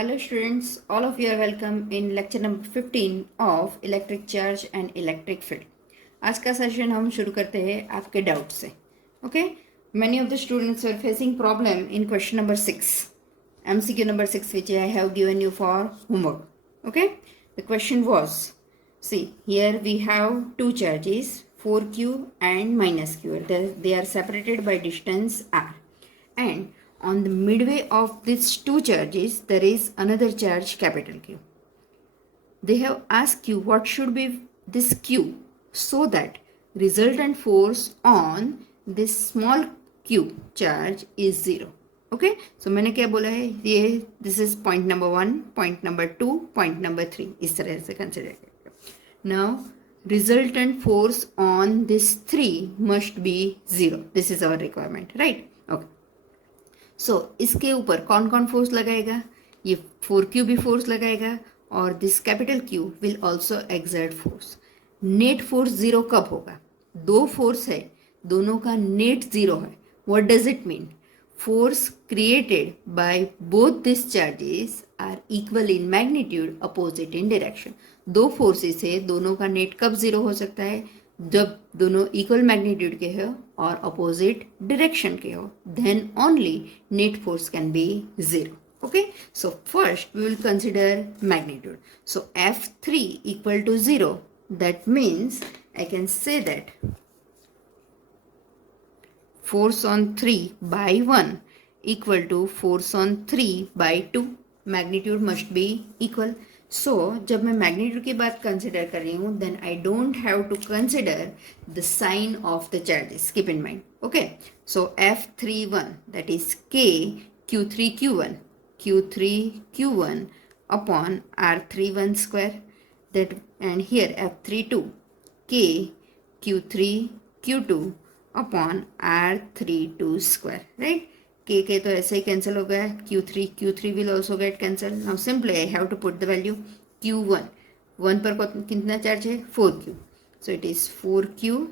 Hello students, all of you are welcome in lecture number 15 of electric charge and electric field. आज का session हम शुरू करते हैं आपके डाउट से। Okay, many of the students are facing problem in question number 6, MCQ number 6, which I have given you for homework. Okay, the question was, see here we have two charges 4q and minus q. They are separated by distance r, and on the midway of these two charges there is another charge capital Q. They have asked you what should be this Q so that resultant force on this small q charge is zero. Okay, so मैंने क्या बोला है, ये this is point number 1, point number 2, point number 3, इस तरह से consider करें. Now resultant force on this 3 must be 0. This is our requirement, right? Okay. सो इसके ऊपर कौन कौन फोर्स लगाएगा, ये 4q भी फोर्स लगाएगा और this capital Q will also exert force. Net force zero कब होगा? दो फोर्स है, दोनों का नेट जीरो है. What does it mean? Force created by both this charges are equal in magnitude, opposite in direction. दो फोर्सेस है, दोनों का नेट कब जीरो हो सकता है? जब दोनों इक्वल मैग्नीट्यूड के हो और अपोजिट डायरेक्शन के हो, then only net force can be zero. Okay, so first we will consider magnitude. So F3 equal to 0, that means I can say that force on 3 by 1 equal to force on 3 by 2. Magnitude must be equal. So जब मैं magnitude की बात consider कर रही हूँ, then I don't have to consider the sign of the charges. Keep in mind. Okay, so F31 that is K Q3 Q1 upon R31 square, that, and here F32 K Q2 upon R32 square, right? K तो ऐसे ही cancel हो गया. Q3 will also get cancelled. Now simply I have to put the value Q1. 1 पर कितना charge है? 4q. So it is 4q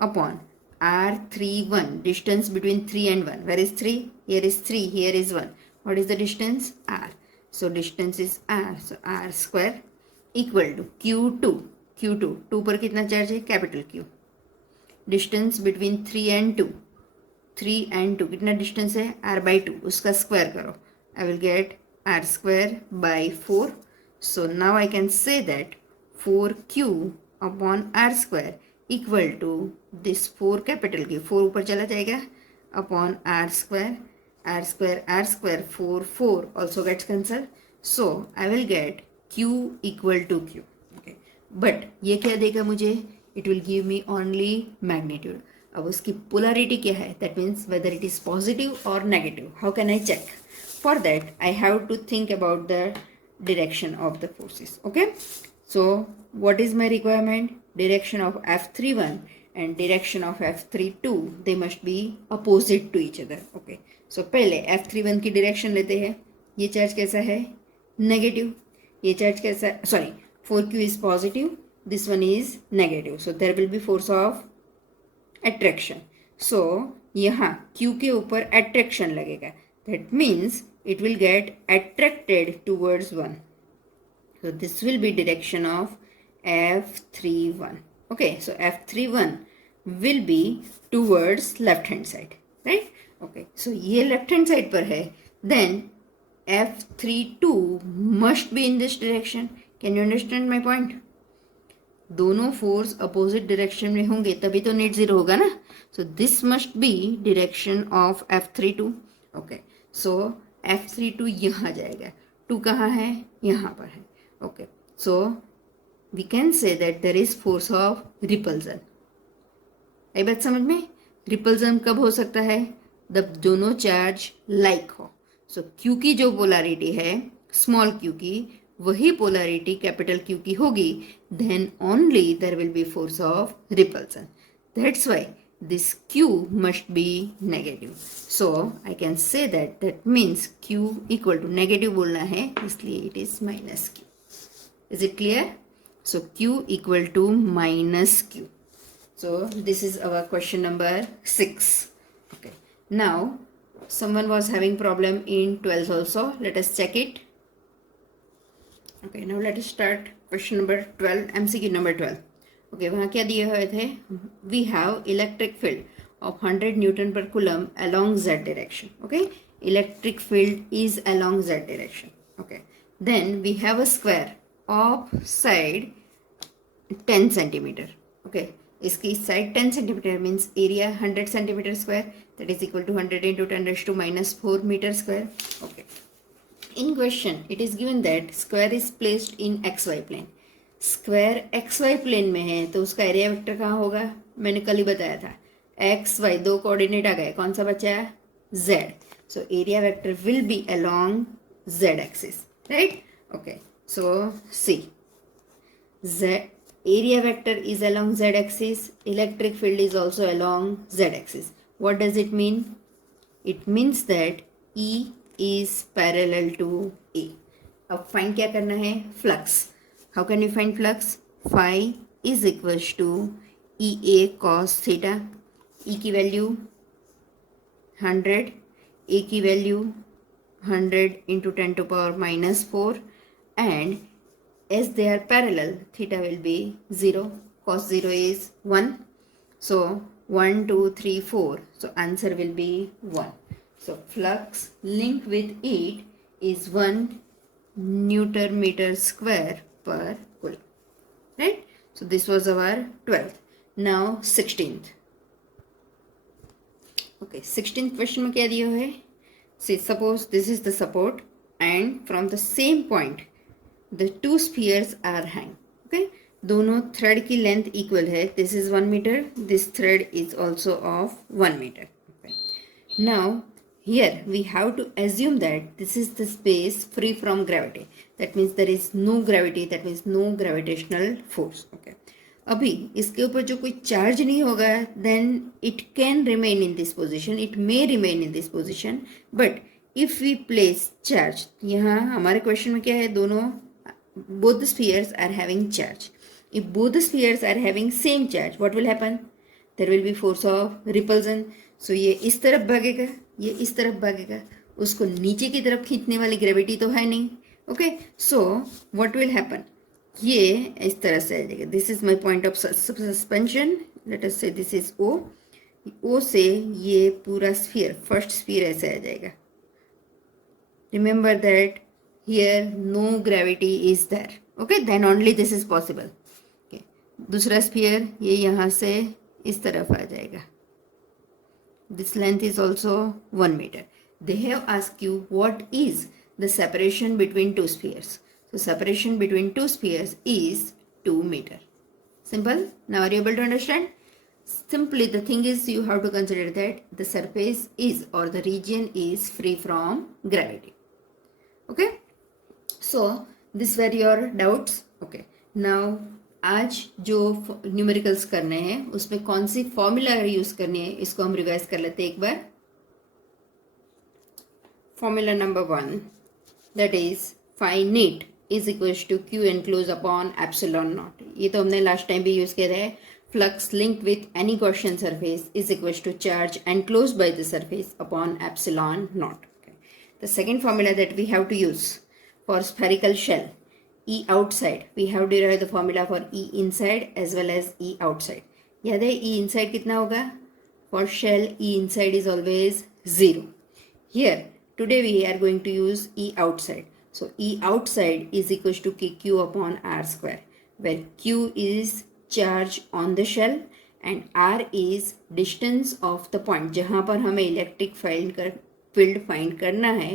upon R31. Distance between 3 and 1. Where is 3? Here is 3. Here is 1. What is the distance? R. So distance is R. So R square equal to Q2. 2 पर कितना charge है? Capital Q. Distance between 3 and 2. 3 and 2 कितना distance है? r by 2. उसका square करो. I will get r square by 4. So now I can say that 4q upon r square equal to this 4 capital Q. 4 ऊपर चला जाएगा upon r square. r square 4 also gets cancelled. So I will get q equal to q. Okay. But ये क्या देगा मुझे? It will give me only magnitude. अब उसकी polarity क्या है? That means whether it is positive और negative. How can I check? For that I have to think about the direction of the forces. Okay, so what is my requirement? Direction of F31 and direction of F32, they must be opposite to each other. Okay, so पहले F31 की direction लेते हैं. ये charge कैसा है? Negative. ये charge कैसा है? Sorry, 4q is positive, this one is negative, so there will be force of attraction. So यहाँ q के ऊपर attraction लगेगा. That means it will get attracted towards 1. So this will be direction of F31. Okay, so F31 will be towards left hand side, right? Okay, so ये left hand side पर है, then F32 must be in this direction. Can you understand my point? दोनों force opposite direction में होंगे तभी तो net zero होगा ना. So this must be direction of F32. Okay, so F32 यहाँ जाएगा. 2 कहाँ है? यहाँ पर है. Okay, so we can say that there is force of repulsion. आई बात समझ में? रिपल्जन कब हो सकता है? जब दोनों चार्ज लाइक हो. सो Q की जो पोलैरिटी है स्मॉल q की, वही पोलैरिटी कैपिटल Q की होगी, then only there will be force of repulsion. That's why this Q must be negative. So I can say that means Q equal to negative बोलना है, इसलिए it is minus Q. Is it clear? So Q equal to minus Q. So this is our question number 6. Okay. Now someone was having problem in 12th also. Let us check it. Okay, now let us start question number 12, MCQ number 12. Okay, वहाँ क्या दिए हुए थे? We have electric field of 100 Newton per coulomb along Z direction. Okay, electric field is along Z direction. Okay, then we have a square of side 10 centimeter. Okay, इसकी side 10 centimeter means area 100 centimeter square, that is equal to 100 into 10 raised to minus 4 meter square. Okay, in question it is given that square is placed in xy plane. Square X Y plane में है तो उसका area vector कहाँ होगा? मैंने कल ही बताया था, एक्स वाई दो कोऑर्डिनेट आ गए, कौन सा बचा है? Z. So area vector will be along Z axis, right? Okay, so see Z area vector is along z axis, electric field is also along z axis. What does it mean? It means that E is parallel to A. अब find क्या करना है? Flux. How can you find flux? Phi is equals to E A cos theta. E की value 100, A की value 100 into 10 to power minus 4, and as they are parallel, theta will be 0, cos 0 is 1. So 1, 2, 3, 4. So answer will be 1. So flux linked with it is 1 Newton meter square per coulomb. Right? So this was our 12th. Now 16th. Okay, 16th question में क्या दिया है? See, suppose this is the support and from the same point the two spheres are hang. Okay, दोनों thread की length equal है. This is 1 metre, this thread is also of 1 metre. Now here we have to assume that this is the space free from gravity. That means there is no gravity, that means no gravitational force. Okay, अभी इसके ऊपर जो कोई charge नहीं होगा, then it can remain in this position, it may remain in this position, but if we place charge, यहाँ हमारे question में क्या है? दोनों both the spheres are having charge. If both the spheres are having same charge, what will happen? There will be force of repulsion. So ये इस तरफ भागेगा, ये इस तरफ भागेगा, उसको नीचे की तरफ खींचने वाली ग्रेविटी तो है नहीं. Okay, so what will happen? ये इस तरह से आ जाएगा. This is my point of suspension. Let us से दिस इज ओ. ओ से ये पूरा स्फीयर, फर्स्ट स्फीयर ऐसे आ जाएगा. Remember that here no gravity is there. Okay, then only this is possible. Okay, दूसरा स्फीयर ये यहाँ से इस तरफ आ जाएगा. This length is also 1 meter. They have asked you what is the separation between two spheres. So separation between two spheres is 2 meter. Simple. Now are you able to understand? Simply the thing is you have to consider that the surface is or the region is free from gravity. Okay, so this were your doubts. Okay, now आज जो numericals करने हैं उसमें कौन सी formula use करनी है इसको हम रिवाइज कर लेते हैं एक बार. Formula number 1, that is phi net is equals to Q enclose upon epsilon nought. ये तो हमने लास्ट टाइम भी यूज किया है. Flux linked with any Gaussian surface is equals to charge enclose by the surface upon epsilon nought. The second formula that we have to use for spherical shell, E outside, we have derived the formula for E inside as well as E outside. याद है E inside कितना होगा? For shell, E inside is always 0. Here, today we are going to use E outside. So E outside is equals to KQ upon R square, where Q is charge on the shell and R is distance of the point जहाँ पर हमें electric field find करना है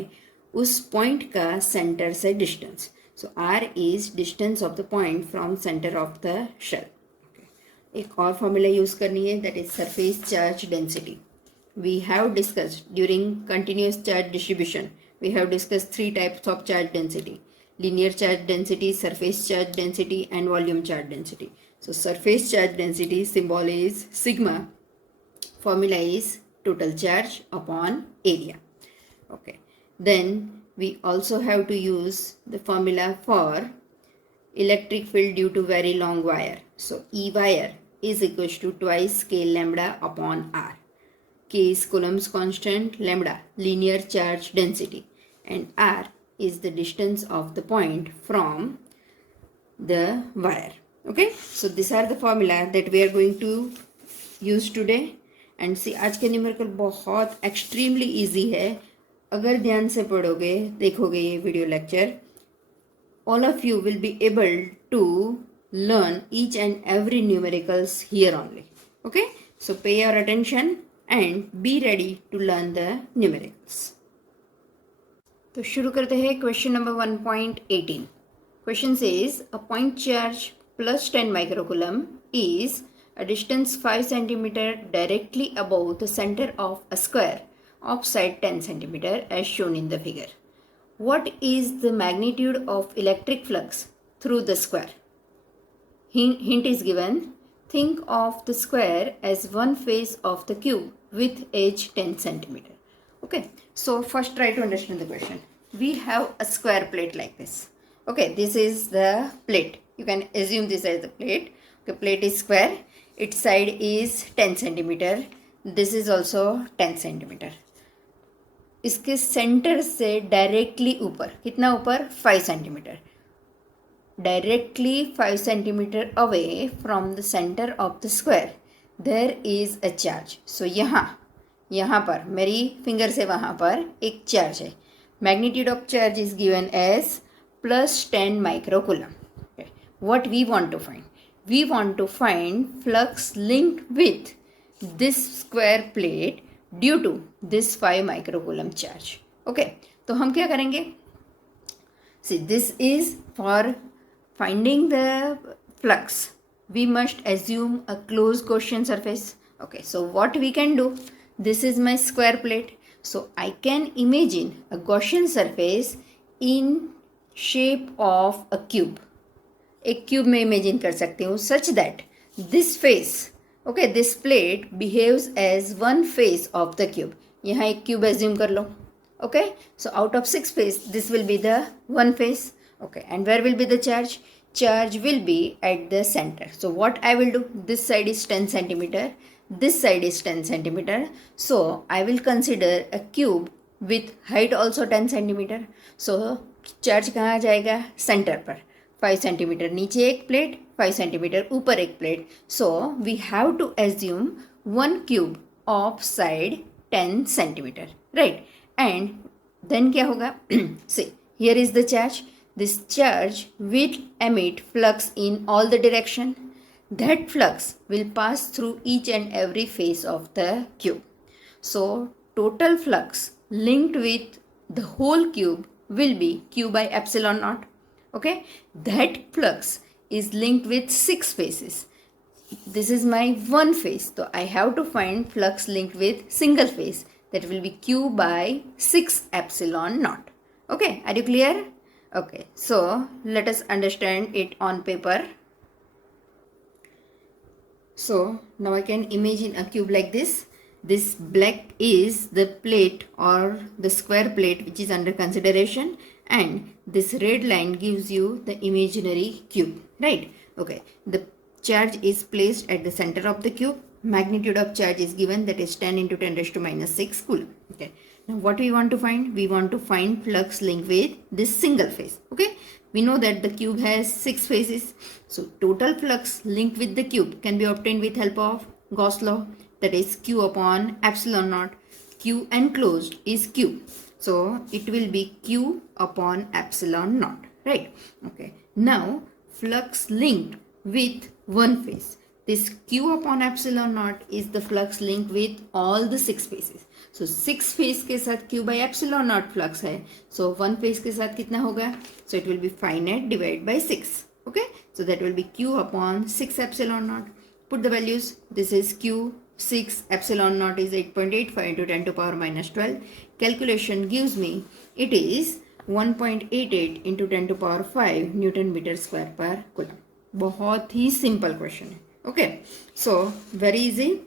उस point का centre से distance. So R is distance of the point from centre of the shell. एक और फॉर्मूला यूज करनी है, that is surface charge density. We have discussed during continuous charge distribution, we have discussed 3 types of charge density: linear charge density, surface charge density and volume charge density. So surface charge density symbol is sigma, formula is total charge upon area. Okay, then we also have to use the formula for electric field due to very long wire. So E wire is equals to twice k lambda upon r. K is Coulomb's constant, lambda linear charge density, and r is the distance of the point from the wire. Okay, so these are the formula that we are going to use today. And see, आज के numerical बहुत extremely easy है. अगर ध्यान से पढ़ोगे, देखोगे ये video lecture, all of you will be able to learn each and every numericals here only. Okay, so pay your attention and be ready to learn the numericals. तो शुरू करते हैं question number 1.18. Question says a point charge plus 10 microcoulomb is a distance 5 cm directly above the center of a square of side 10 cm as shown in the figure. What is the magnitude of electric flux through the square? Hint is given. Think of the square as one face of the cube with edge 10 cm. Okay, so first try to understand the question. We have a square plate like this. Okay, this is the plate. You can assume this as the plate. Okay, plate is square. Its side is 10 cm. This is also 10 cm. इसके centre से directly ऊपर, कितना ऊपर? 5 centimetre. Directly 5 centimetre away from the centre of the square there is a charge. So यहाँ पर मेरी finger से वहाँ पर एक चार्ज है. Magnitude of charge is given as +10 microcoulomb. Okay. What we want to find? We want to find flux linked with this square plate due to this 5 microcoulomb charge. Okay, तो हम क्या करेंगे? See, this is for finding the flux. We must assume a closed Gaussian surface. Okay, so what we can do? This is my square plate. So I can imagine a Gaussian surface in shape of a cube. एक cube में imagine कर सकती हूँ such that this face, okay, this plate behaves as one face of the cube. यहाँ एक cube assume कर लो. Okay, so out of 6 face, this will be the one face. Okay, and where will be the charge? Charge will be at the center. So what I will do? This side is 10 centimeter. This side is 10 centimeter. So I will consider a cube with height also 10 centimeter. So charge कहाँ जाएगा? Centre पर. 5 centimetre नीचे एक plate, 5 centimetre ऊपर एक plate. So we have to assume one cube of side 10 centimetre, right? And then क्या होगा? Say here is the charge. This charge will emit flux in all the direction. That flux will pass through each and every face of the cube. So total flux linked with the whole cube will be q by epsilon naught. Okay, that flux is linked with 6 faces. This is my one face, so I have to find flux linked with single face. That will be q by 6 epsilon naught. Okay, are you clear? Okay, so let us understand it on paper. So now I can imagine a cube like this. This black is the plate or the square plate which is under consideration, and this red line gives you the imaginary cube, right? Okay, the charge is placed at the center of the cube. Magnitude of charge is given, that is 10 into 10 raised to minus 6 coulomb. Okay, now what we want to find? We want to find flux linked with this single face. Okay, we know that the cube has 6 faces. So total flux linked with the cube can be obtained with help of Gauss law, that is q upon epsilon naught. Q enclosed is q, so it will be q upon epsilon naught, right? Okay, now flux linked with one face. This q upon epsilon naught is the flux linked with all the 6 faces. So 6 face के साथ q by epsilon naught flux है. So 1 face के साथ कितना होगा? So it will be 5 net divided by 6. Okay, so that will be q upon 6 epsilon naught. Put the values. This is q. 6 epsilon naught is 8.85 into 10 to power minus 12. Calculation gives me it is 1.88 into 10 to power 5 Newton meter square per coulomb. बहुत ही simple question है. Okay, so very easy.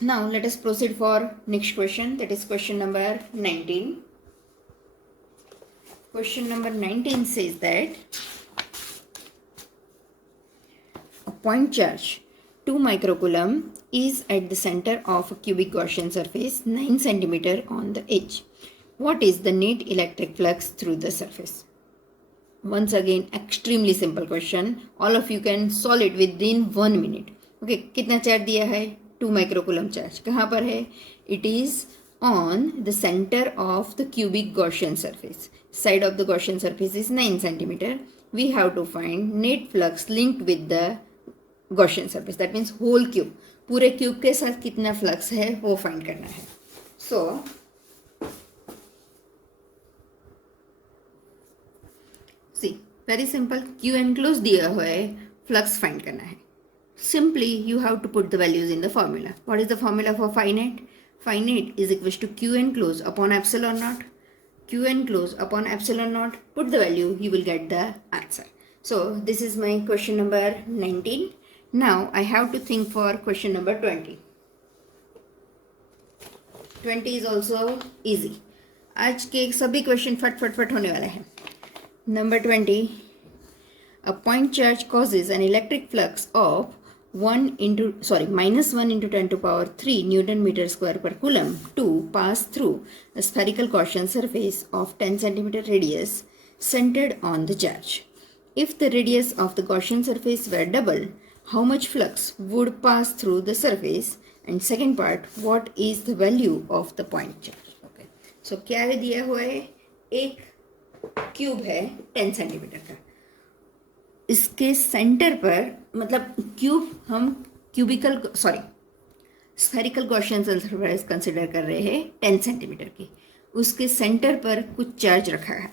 Now let us proceed for next question, that is question number 19. Question number 19 says that a point charge 2 microcoulomb is at the center of a cubic Gaussian surface 9 cm on the edge. What is the net electric flux through the surface? Once again, extremely simple question. All of you can solve it within 1 minute. Okay, कितना charge दिया है? 2 microcoulomb charge. कहाँ पर है? It is on the center of the cubic Gaussian surface. Side of the Gaussian surface is 9 centimeter. We have to find net flux linked with the Gaussian surface. That means whole cube. पूरे cube के साथ कितना flux है वो find करना है. So see, very simple. Q enclosed दिया हुआ है, फ्लक्स फाइंड करना है. Simply you have to put the values in the formula. What is the formula for phi net? Phi net is equal to Q enclosed upon epsilon naught. Q enclosed upon epsilon naught. Put the value, you will get the answer. So this is my question number 19. Now I have to think for question number 20. 20 is also easy. आज के सभी question फट फट फट होने वाले हैं. Number 20. A point charge causes an electric flux of minus 1 into 10 to power 3 Newton meter square per coulomb to pass through a spherical Gaussian surface of 10 centimeter radius centered on the charge. If the radius of the Gaussian surface were doubled, how much flux would pass through the surface? And second part, what is the value of the point charge? Okay. So क्या है दिया हुआ है? एक cube है 10 centimetre का. इसके centre पर, मतलब क्यूब हम स्फेरिकल गॉसियन सरफेस कंसिडर कर रहे हैं 10 सेंटीमीटर की. उसके सेंटर पर कुछ चार्ज रखा है.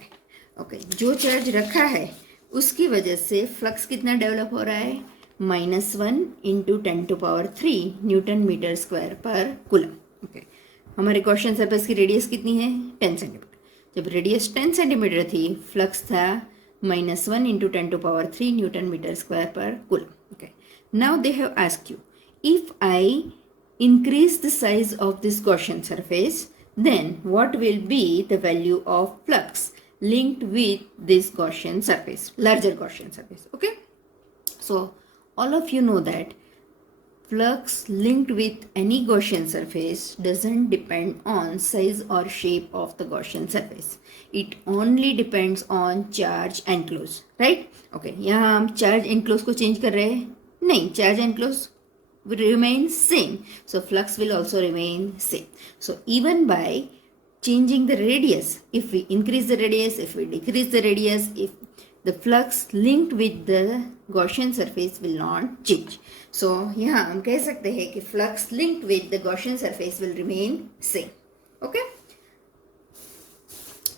ओके, जो चार्ज रखा है उसकी वजह से फ्लक्स कितना डेवलप हो रहा है? -1 into 10 to power 3 newton metre square पर कूलम. ओके, हमारे गॉसियन सरफेस की रेडियस कितनी है? 10 सेंटीमीटर. जब रेडियस 10 सेंटीमीटर थी, फ्लक्स था -1 into 10 to power 3 Newton meter square per coulomb. Okay. Now they have asked you, if I increase the size of this Gaussian surface, then what will be the value of flux linked with this Gaussian surface, larger Gaussian surface. Okay. So all of you know that flux linked with any Gaussian surface doesn't depend on size or shape of the Gaussian surface. It only depends on charge enclosed, right? Okay, यहाँ हम charge enclosed को change कर रहे हैं? नहीं, charge enclosed will remain same. So flux will also remain same. So even by changing the radius, if we increase the radius, if we decrease the radius, if the flux linked with the Gaussian surface will not change. So यहाँ हम कह सकते हैं कि flux linked with the Gaussian surface will remain same. Okay.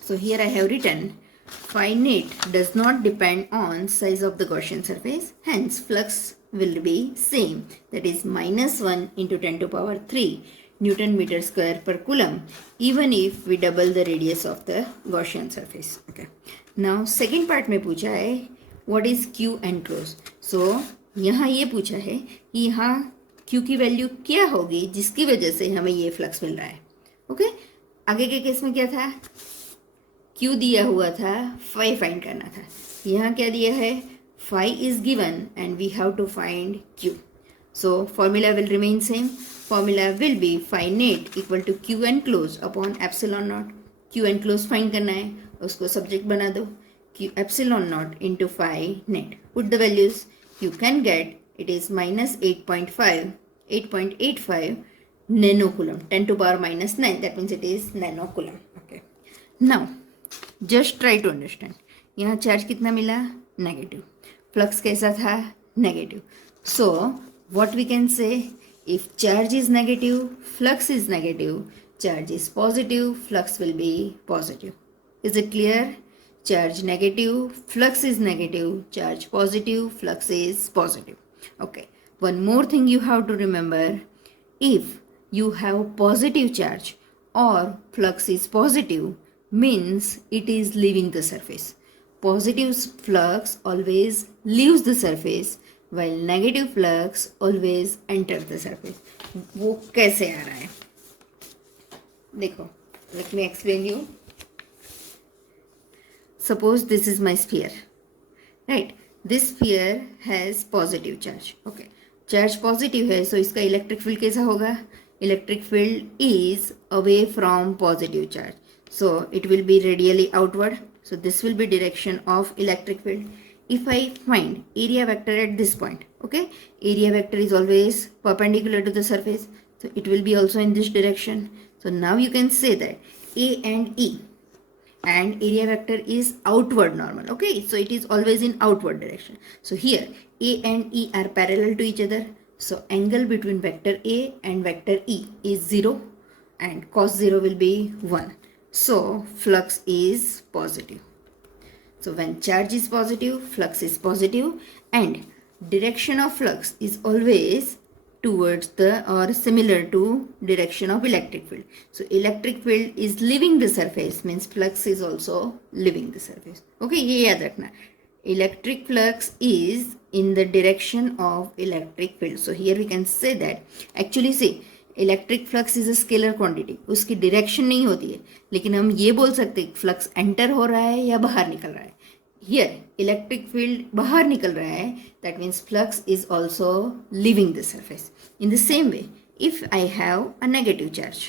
So here I have written phi net does not depend on size of the Gaussian surface. Hence flux will be same. That is -1 into 10 to power 3 Newton meter square per coulomb, even if we double the radius of the Gaussian surface. Okay. Now second part में पूछा है what is Q enclosed. So यहाँ ये पूछा है कि यहाँ Q की वैल्यू क्या होगी जिसकी वजह से हमें ये फ्लक्स मिल रहा है. ओके, आगे के केस में क्या था? Q दिया हुआ था, phi फाइंड करना था. यहाँ क्या दिया है? Phi is given and we have to find Q. So formula will remain same. Formula will be phi net equal to Q enclosed upon epsilon naught. Q enclosed find करना है, उसको subject बना दो. Q epsilon naught into phi net. Put the values. You can get it is -8.85 nanocoulomb, 10 to power -9. That means it is nanocoulomb. Okay. Now just try to understand. यहाँ charge कितना मिला? Negative. Flux कैसा था? Negative. So what we can say, if charge is negative, flux is negative. Charge is positive, flux will be positive. Is it clear? Charge negative, flux is negative. Charge positive, flux is positive. Okay. One more thing you have to remember. If you have positive charge or flux is positive, means it is leaving the surface. Positive flux always leaves the surface, while negative flux always enters the surface. वो कैसे आ रहा है? देखो, let me explain you. Suppose this is my sphere, right? This sphere has positive charge. Okay, charge positive है, so इसका electric field कैसा होगा? Electric field is away from positive charge. so it will be radially outward. So this will be direction of electric field. If I find area vector at this point, okay, area vector is always perpendicular to the surface, so it will be also in this direction. So now you can say that A and E and area vector is outward normal, okay, so it is always in outward direction. So here A and E are parallel to each other, so angle between vector A and vector E is 0 and cos 0 will be 1. So flux is positive. So when charge is positive, flux is positive, and direction of flux is always towards the or similar to direction of electric field. So electric field is leaving the surface, means flux is also leaving the surface. Okay, ये याद रखना. Electric flux is in the direction of electric field. So here we can say that actually see electric flux is a scalar quantity, उसकी direction नहीं होती है, लेकिन हम ये बोल सकते हैं फ्लक्स एंटर हो रहा है या बाहर निकल रहा है. हियर इलेक्ट्रिक फील्ड बाहर निकल रहा है, that means flux is also living the surface. In the same way if I have a negative charge,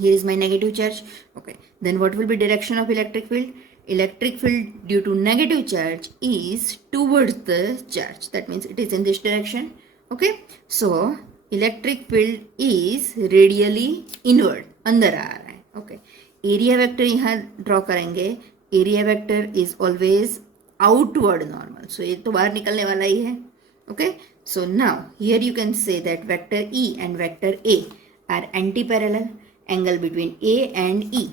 here is my negative charge, okay, then what will be direction of electric field? Electric field due to negative charge is towards the charge, that means it is in this direction, okay. So electric field is radially inward, अंदर आ रहा है, okay. Area vector यहाँ draw करेंगे, area vector is always outward normal, so ये तो बाहर निकलने वाला ही है, okay. So now here you can say that vector E and vector A are anti parallel, angle between A and E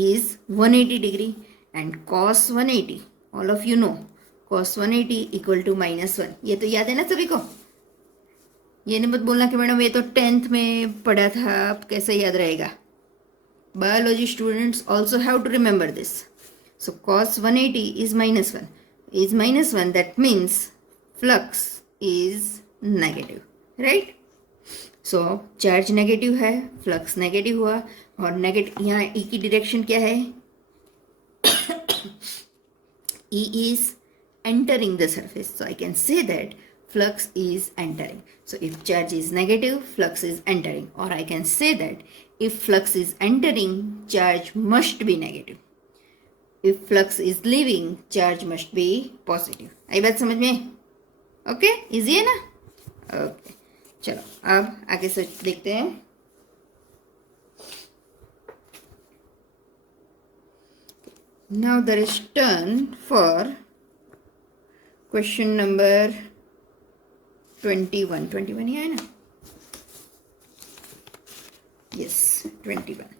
is 180 degree and cos 180, all of you know cos 180 equal to -1. ये तो याद है ना सभी को, ये नहीं मत बोलना कि मैडम ये तो 10th में पढ़ा था, अब कैसे याद रहेगा. Biology students also have to remember this. So cos 180 इज -1 that means flux is negative, right. So charge negative है, फ्लक्स नेगेटिव हुआ, और नेगेटिव यहाँ ई की डायरेक्शन क्या है, E is entering the surface, so I can say that flux is entering. So if charge is negative, flux is entering, or I can say that if flux is entering, charge must be negative. If flux is leaving, charge must be positive. आई बात समझ में? Okay, easy है ना? Okay, चलो अब आगे से देखते हैं. Now there is turn for question number 21 ही है ना? Yes, 21.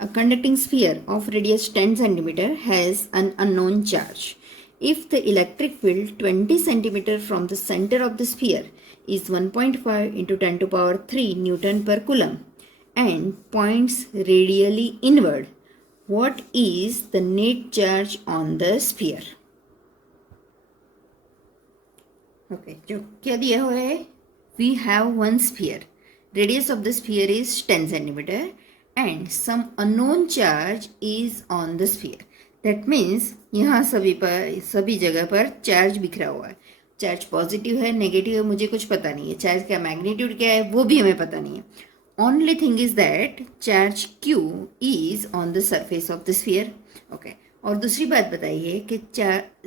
A conducting sphere of radius 10 cm has an unknown charge. If the electric field 20 cm from the center of the sphere is 1.5 into 10 to power 3 Newton per coulomb and points radially inward, what is the net charge on the sphere? Okay, जो क्या दिया हुआ है, we have one sphere, radius of the sphere is 10 cm and some unknown charge is on the sphere. That means यहाँ सभी जगह पर charge बिखरा हुआ है. चार्ज पॉजिटिव है, नेगेटिव है, मुझे कुछ पता नहीं है. चार्ज का मैग्नीट्यूड क्या है वो भी हमें पता नहीं है. Only thing is that charge Q is on the surface of the sphere, okay. और दूसरी बात बताइए कि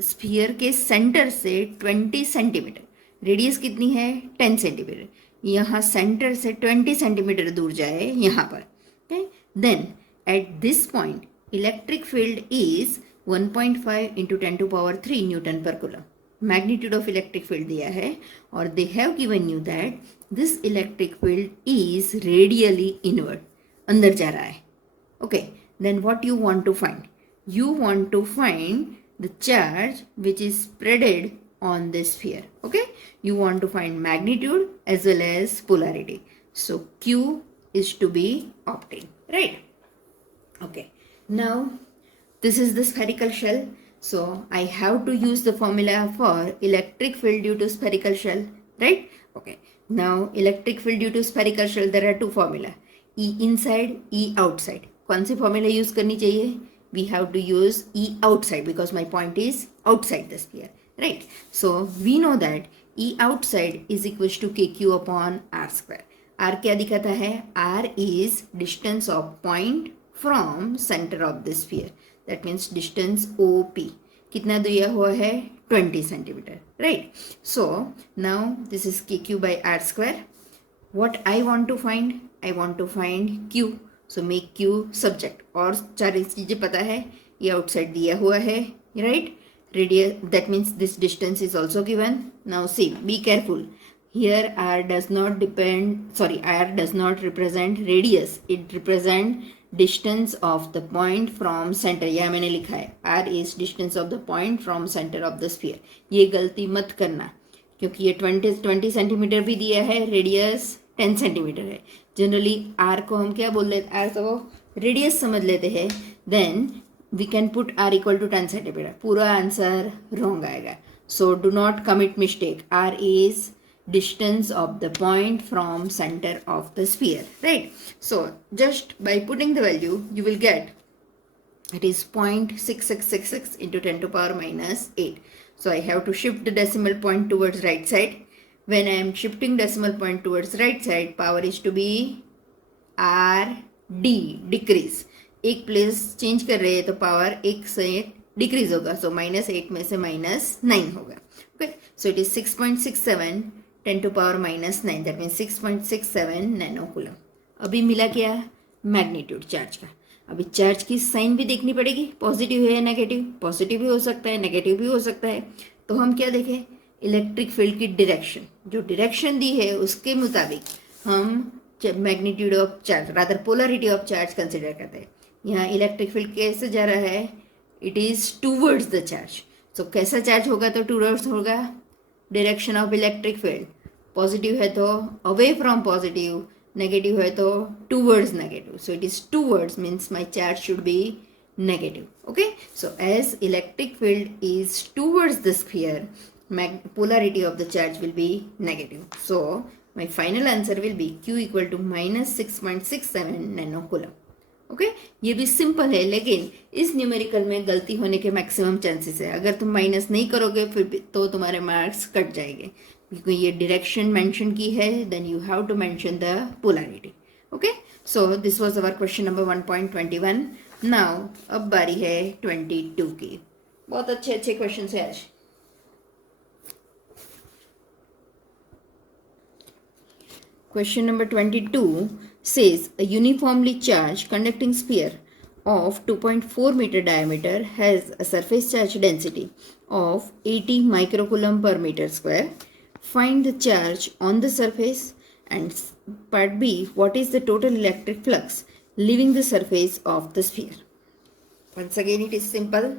स्फीयर के सेंटर से 20 सेंटीमीटर, रेडियस कितनी है 10 सेंटीमीटर, यहाँ सेंटर से 20 सेंटीमीटर दूर जाए यहाँ पर, okay. Then at this point electric field is 1.5 into 10 to power 3 newton पर coulomb. Magnitude of electric field दिया है और they have given you that this electric field is radially inward, अंदर जा रहा है, okay. Then what you want to find, you want to find the charge which is spreaded on the sphere, okay. You want to find magnitude as well as polarity, so Q is to be obtained, right? Okay, now this is the spherical shell, so I have to use the formula for electric field due to spherical shell, right? Okay, now electric field due to spherical shell, there are two formula, E inside, E outside. कौन सी formula use करनी चाहिए? We have to use E outside because my point is outside the sphere, right? So we know that E outside is equals to KQ upon R square. R क्या दिखाता है, R is distance of point from centre of the sphere, that means distance O P कितना दिया हुआ है 20 centimetre, right. So now this is K Q by R square. what I want to find, I want to find q, so make q subject. और चार चीजें पता है, ये आउटसाइड दिया हुआ है, right. Radius, that means this distance is also given. Now see, be careful, here r does not r does not represent radius, it represent distance of the point from center. यह मैंने लिखा है r is distance of the point from center of the sphere. ये गलती मत करना, क्योंकि ये 20 सेंटीमीटर भी दिया है, रेडियस 10 सेंटीमीटर है. जनरली आर को हम क्या बोल लेते, आर तो रेडियस समझ लेते हैं, then we can put R equal to 10 centimetre. पूरा आंसर रॉन्ग आएगा. So do not commit mistake. R is distance of the point from center of the sphere, right. So just by putting the value you will get it is 0.6666 into 10 to power minus 8. So I have to shift the decimal point towards right side. When I am shifting decimal point towards right side, power is to be RD, decrease. एक place change कर रहे हैं तो power एक से decrease होगा, सो -8 में से -9 होगा. Okay, so it is 6.67 10 to power -9, that means 6.67 nano coulomb. अभी मिला क्या, मैग्नीट्यूड चार्ज का. अभी चार्ज की साइन भी देखनी पड़ेगी, पॉजिटिव है या नेगेटिव. पॉजिटिव भी हो सकता है, नेगेटिव भी हो सकता है. तो हम क्या देखें, इलेक्ट्रिक फील्ड की डायरेक्शन, जो डायरेक्शन दी है उसके मुताबिक हम magnitude of charge, rather polarity of charge consider करते हैं. यहाँ इलेक्ट्रिक फील्ड कैसे जा रहा है, it is towards the charge. So कैसा चार्ज होगा तो टूवर्ड्स होगा. Direction of electric field positive है तो अवे फ्रॉम पॉजिटिव, नेगेटिव है तो towards negative. So it is towards means my charge should be negative. Okay, so as electric field is towards the sphere, polarity of the charge will be negative. So my final answer will be q equal to -6.67 nanocoulomb. Okay, ये भी simple है, लेकिन इस numerical में गलती होने के maximum chances है. अगर तुम माइनस नहीं करोगे फिर तो तुम्हारे मार्क्स कट जाएंगे, क्योंकि ये डायरेक्शन मेंशन की है, then you have to mention the polarity. Okay, so this was our question number 1.21. Now अब बारी है 22 की. बहुत अच्छे अच्छे क्वेश्चन है आज. Question number 22 says a uniformly charged conducting sphere of 2.4 meter diameter has a surface charge density of 80 microcoulomb per meter square. Find the charge on the surface, and part B, what is the total electric flux leaving the surface of the sphere. Once again it is simple.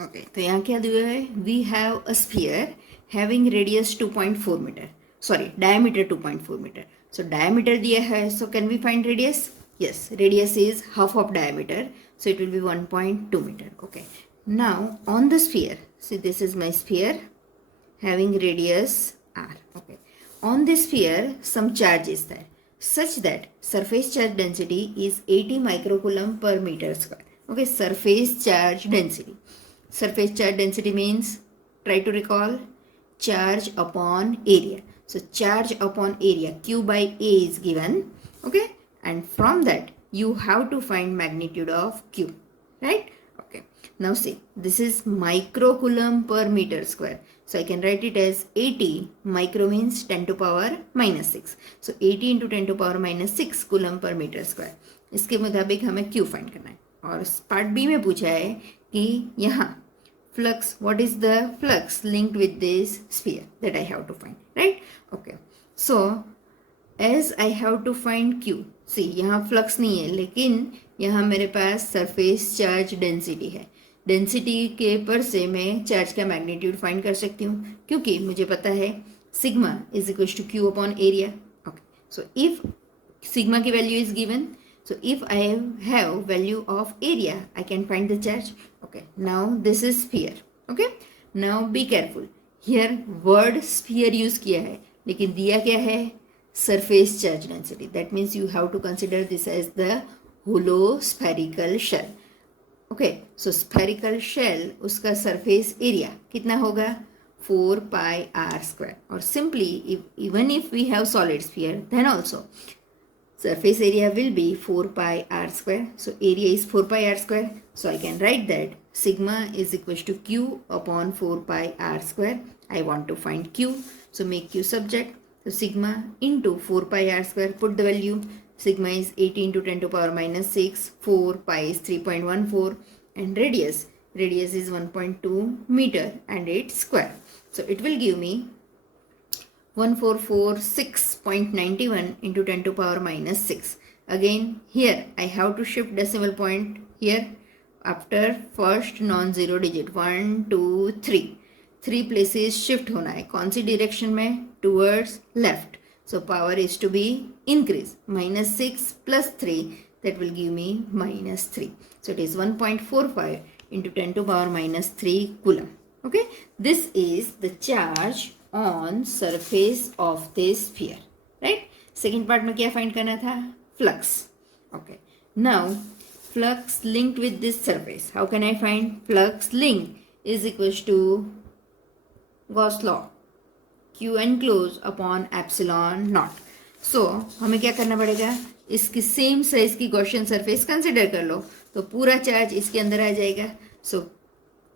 Okay, तो यहाँ क्या दिया है, we have a sphere having radius 2.4 meter, sorry diameter 2.4 meter. So diameter दिया है, so can we find radius? Yes, radius is half of diameter, so it will be 1.2 meter. Okay, now on the sphere, see this is my sphere having radius r. Okay, on this sphere some charge is there such that surface charge density is 80 microcoulomb per meter square. Okay, surface charge density. Surface charge density means, try to recall, charge upon area. So charge upon area, q by a is given. Okay, and from that you have to find magnitude of q, right? Okay, now see, this is microcoulomb per meter square, so I can write it as 80. Micro means 10 to power minus 6, so 80 into 10 to power minus 6 coulomb per meter square. इसके मुताबिक हमें q find करना है. और part B में पूछा है कि यहाँ flux, what is the flux linked with this sphere, that I have to find, right? Okay, so as I have to find q, see यहाँ flux नहीं है, लेकिन यहाँ मेरे पास surface charge density है. डेंसिटी के पर से मैं चार्ज का मैग्नीट्यूड फाइंड कर सकती हूँ, क्योंकि मुझे पता है sigma is equal to Q upon area. Okay, so if sigma की value is given, so if I have value of area, I can find the charge. Okay, now this is sphere. Okay, now be careful, here word sphere use किया है, लेकिन दिया क्या है, surface charge density. That means you have to consider this as the hollow spherical shell. Okay, so spherical shell, उसका surface area कितना होगा, 4 pi r square. Or simply, even if we have solid sphere, then also surface area will be 4 pi r square. So area is 4 pi r square. So I can write that sigma is equal to q upon 4 pi r square. I want to find q. So make q subject. So sigma into 4 pi r square, put the value. Sigma is 18 into 10 to power minus 6. 4 pi is 3.14. And radius is 1.2 meter and its square. So it will give me 1446.91 into 10 to power minus 6. Again, here I have to shift decimal point here after first non-zero digit 1, 2, 3. 3 places shift होना है. कौन सी direction में? Towards left. So power is to be increased. Minus 6 plus 3, that will give me minus 3. So it is 1.45 into 10 to power minus 3 coulomb. Okay, this is the charge on surface of this sphere, right? Second part में क्या find करना था? Flux. Okay, now flux linked with this surface. How can I find? Flux link is equals to Gauss law, Q enclosed upon epsilon naught. So हमें क्या करना पड़ेगा? इसकी same size की गॉसियन सरफेस कंसिडर कर लो तो पूरा चार्ज इसके अंदर आ जाएगा. So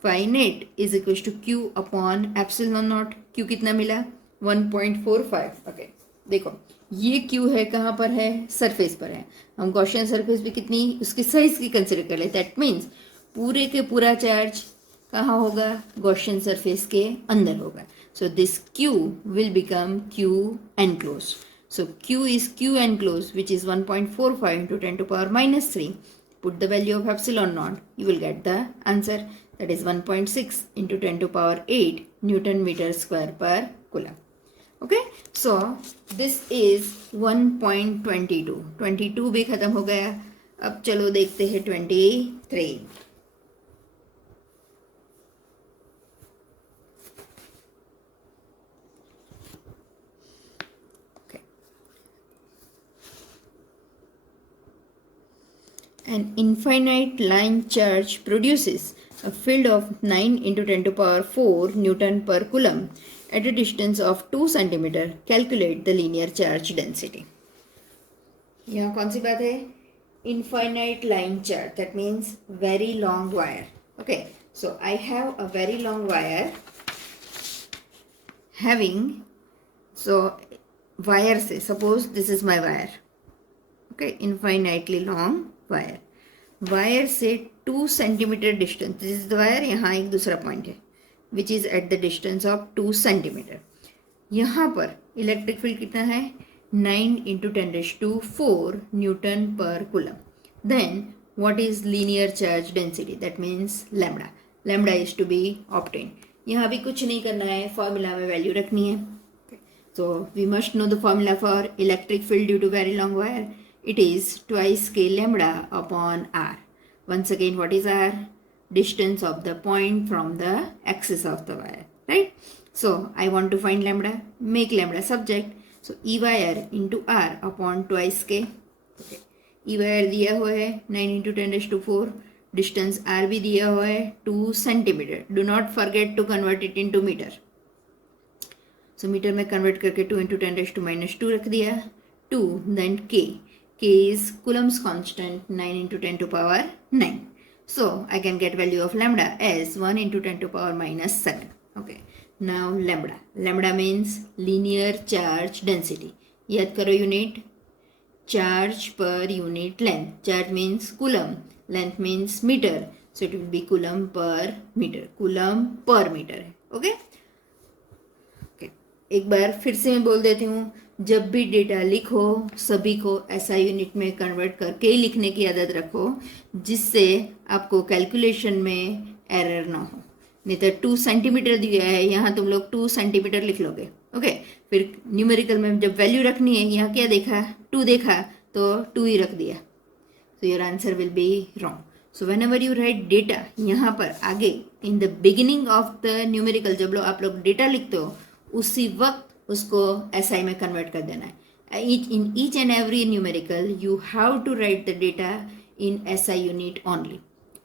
phi net is equal to Q upon epsilon nought. Q कितना मिला? 1.45. ओके, देखो ये क्यू है, कहाँ पर है? सरफेस पर है. हम गॉसियन सरफेस भी कितनी उसकी साइज की कंसिडर कर ले. दैट मीन्स पूरे के पूरा चार्ज कहाँ होगा? गॉसियन सरफेस के अंदर होगा. So this Q will become Q enclose. So Q is Q enclosed, which is 1.45 into 10 to power minus 3. Put the value of epsilon naught. You will get the answer. That is 1.6 into 10 to power 8 Newton meter square per coulomb. Okay. So this is 1.22. 22 भी खत्म हो गया. अब चलो देखते हैं 23. An infinite line charge produces a field of 9 into 10 to power 4 Newton per coulomb at a distance of 2 centimeter. Calculate the linear charge density. यहाँ कौन सी बात है? Infinite line charge. That means very long wire. Okay. So I have a very long wire having, so wire से, suppose this is my wire. Okay, infinitely long wire. Wire से 2 centimetre distance, this is the wire. यहाँ एक दूसरा point है which is at the distance of 2 centimetre. यहाँ पर electric field कितना है? 9 इंटू 10⁴ न्यूटन पर coulomb. Then what is linear charge density? That means lambda. Lambda is to be obtain. यहाँ भी कुछ नहीं करना है, फॉर्मूला में वैल्यू रखनी है. So we must know the formula for electric field due to very long wire. It is twice k lambda upon r. Once again, what is r? Distance of the point from the axis of the wire, right? So I want to find lambda. Make lambda subject. So e wire into r upon twice k. Okay. E wire दिया हुआ है 9 into 10⁴. Distance r भी दिया हुआ है 2 centimeter. Do not forget to convert it into meter. So meter में convert करके 2 into 10⁻² रख दिया. 2 then k. K is Coulomb's constant, 9 into 10 to power 9. So I can get value of lambda as 1 into 10 to power minus 7. Okay. Now lambda. Lambda means linear charge density. याद करो unit. Charge per unit length. Charge means coulomb. Length means meter. So it will be coulomb per meter. Coulomb per meter. Okay. Okay. एक बार फिर से मैं बोल देती हूँ, जब भी डेटा लिखो सभी को ऐसा यूनिट में कन्वर्ट करके ही लिखने की आदत रखो जिससे आपको कैलकुलेशन में एरर ना हो. नहीं तो 2 सेंटीमीटर दिया है, यहाँ तुम लोग 2 सेंटीमीटर लिख लोगे. ओके. फिर न्यूमेरिकल में जब वैल्यू रखनी है, यहाँ क्या देखा? 2 देखा तो 2 ही रख दिया. So your answer will be wrong. So when ever you right data, यहाँ पर आगे in the beginning of the numerical जब लोग आप लोग डेटा लिखते हो उसी वक्त उसको SI में कन्वर्ट कर देना है. In each and every numerical you have to write the data in SI unit only.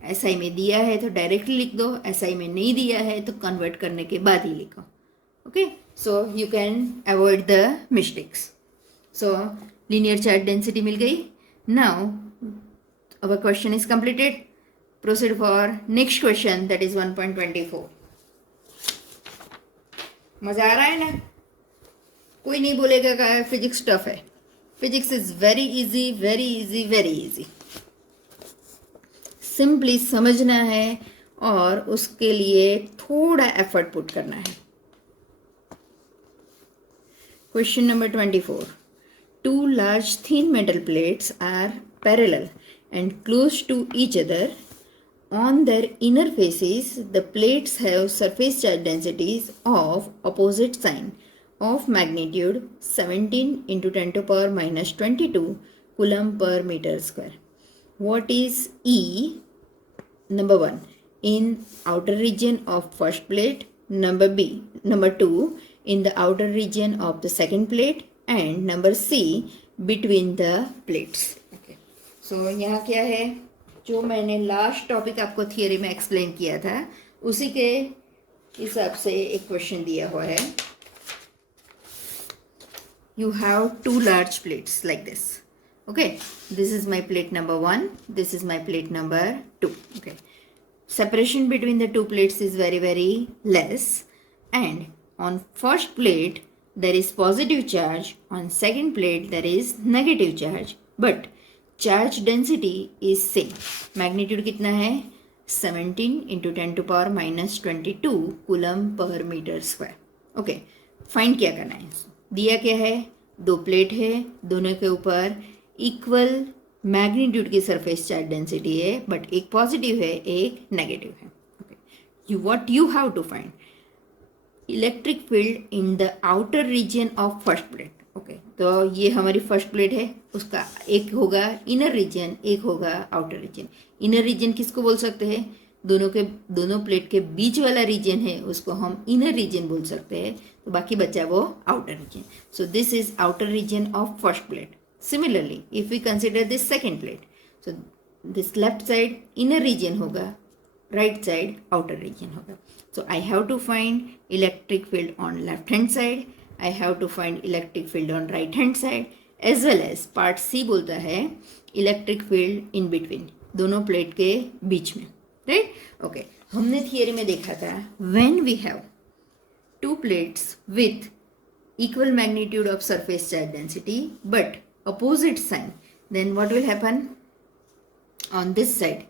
SI में दिया है तो डायरेक्टली लिख दो, SI में नहीं दिया है तो कन्वर्ट करने के बाद ही लिखो. Okay, so you can avoid the mistakes. So linear charge density मिल गई. Now our question is completed. Proceed for next question, that is 1.24. मजा आ रहा है ना? कोई नहीं बोलेगा कि फिजिक्स टफ है. Physics is very easy, very easy, very easy. Simply समझना है और उसके लिए थोड़ा एफर्ट पुट करना है. Question number 24. Two large thin metal plates are parallel and close to each other. On their inner faces, the plates have surface charge densities of opposite sign of magnitude 17 into 10 to power minus 22 coulomb per meter square. What is E? Number 1, in outer region of first plate. Number 2, in the outer region of the second plate. And number C, between the plates. Okay. So यहाँ क्या है, जो मैंने last topic आपको theory में explain किया था उसी के हिसाब से एक क्वेश्चन दिया हुआ है. You have two large plates like this. Okay, this is my plate number 1, this is my plate number 2. Okay, separation between the two plates is very, very less, and on first plate there is positive charge, on second plate there is negative charge, but charge density is same. Magnitude कितना है? 17 into 10 to power minus 22 coulomb per meter square. Okay, find क्या करना है? दिया क्या है? दो plate है, दोनों के ऊपर इक्वल मैग्नीट्यूड की सरफेस चार्ज डेंसिटी है, बट एक पॉजिटिव है, एक नेगेटिव है. Okay, what you have to find? Electric field in the outer region of first plate. Okay, तो ये हमारी फर्स्ट प्लेट है, उसका एक होगा इनर रीजन, एक होगा आउटर रीजन. इनर रीजन किसको बोल सकते हैं? दोनों प्लेट के बीच वाला रीजन है उसको हम इनर रीजन बोल सकते हैं, तो बाकी बचा वो outer region. So this is outer region of first plate. Similarly if we consider this second plate, so this left side inner region होगा, right side outer region होगा. So I have to find electric field on left hand side, I have to find electric field on right hand side, as well as part C बोलता है electric field in between, दोनों plate के बीच में. Right? Okay, हमने theory में देखा था when we have two plates with equal magnitude of surface charge density but opposite sign, then what will happen? On this side,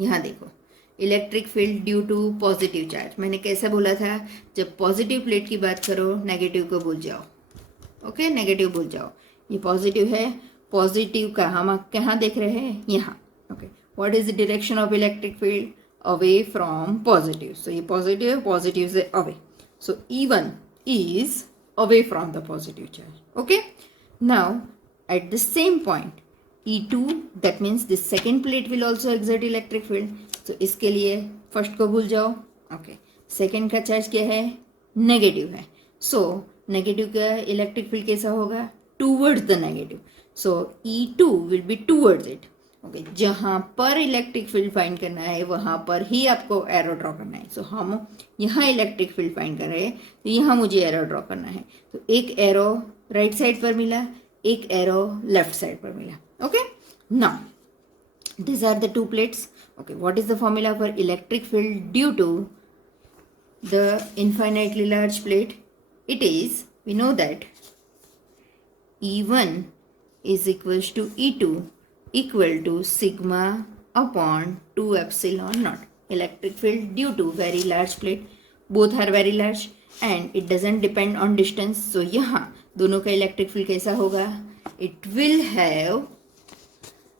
यहाँ देखो, electric field due to positive charge. मैंने कैसा बोला था? जब पॉजिटिव प्लेट की बात करो नेगेटिव को भूल जाओ. ओके, नेगेटिव भूल जाओ. ये पॉजिटिव है, पॉजिटिव का हम कहाँ देख रहे हैं? यहाँ. Okay, what is the direction of electric field? Away from positive. So ये पॉजिटिव, पॉजिटिव से away. So E1 is away from the positive charge. Okay, now at the same point E2, that means this second plate will also exert electric field. So इसके लिए first को भूल जाओ. Okay, second का charge क्या है? Negative है. So negative का इलेक्ट्रिक फील्ड कैसा होगा? Towards the negative. So E2 will be towards it. Okay, जहाँ पर इलेक्ट्रिक फील्ड फाइंड करना है वहाँ पर ही आपको एरो ड्रॉ करना है. सो हम यहाँ इलेक्ट्रिक फील्ड फाइंड कर रहे हैं, तो यहाँ मुझे एरो ड्रॉ करना है. तो एक एरो राइट साइड पर मिला, एक एरो लेफ्ट साइड पर मिला. Okay, now these are the two plates. Okay, what is the formula for electric field due to the infinitely large plate? It is, we know that E1 is equals to E2 equal to sigma upon 2 epsilon naught. Electric field due to very large plate, both are very large and it doesn't depend on distance. So यहाँ दोनों का electric field कैसा होगा? It will have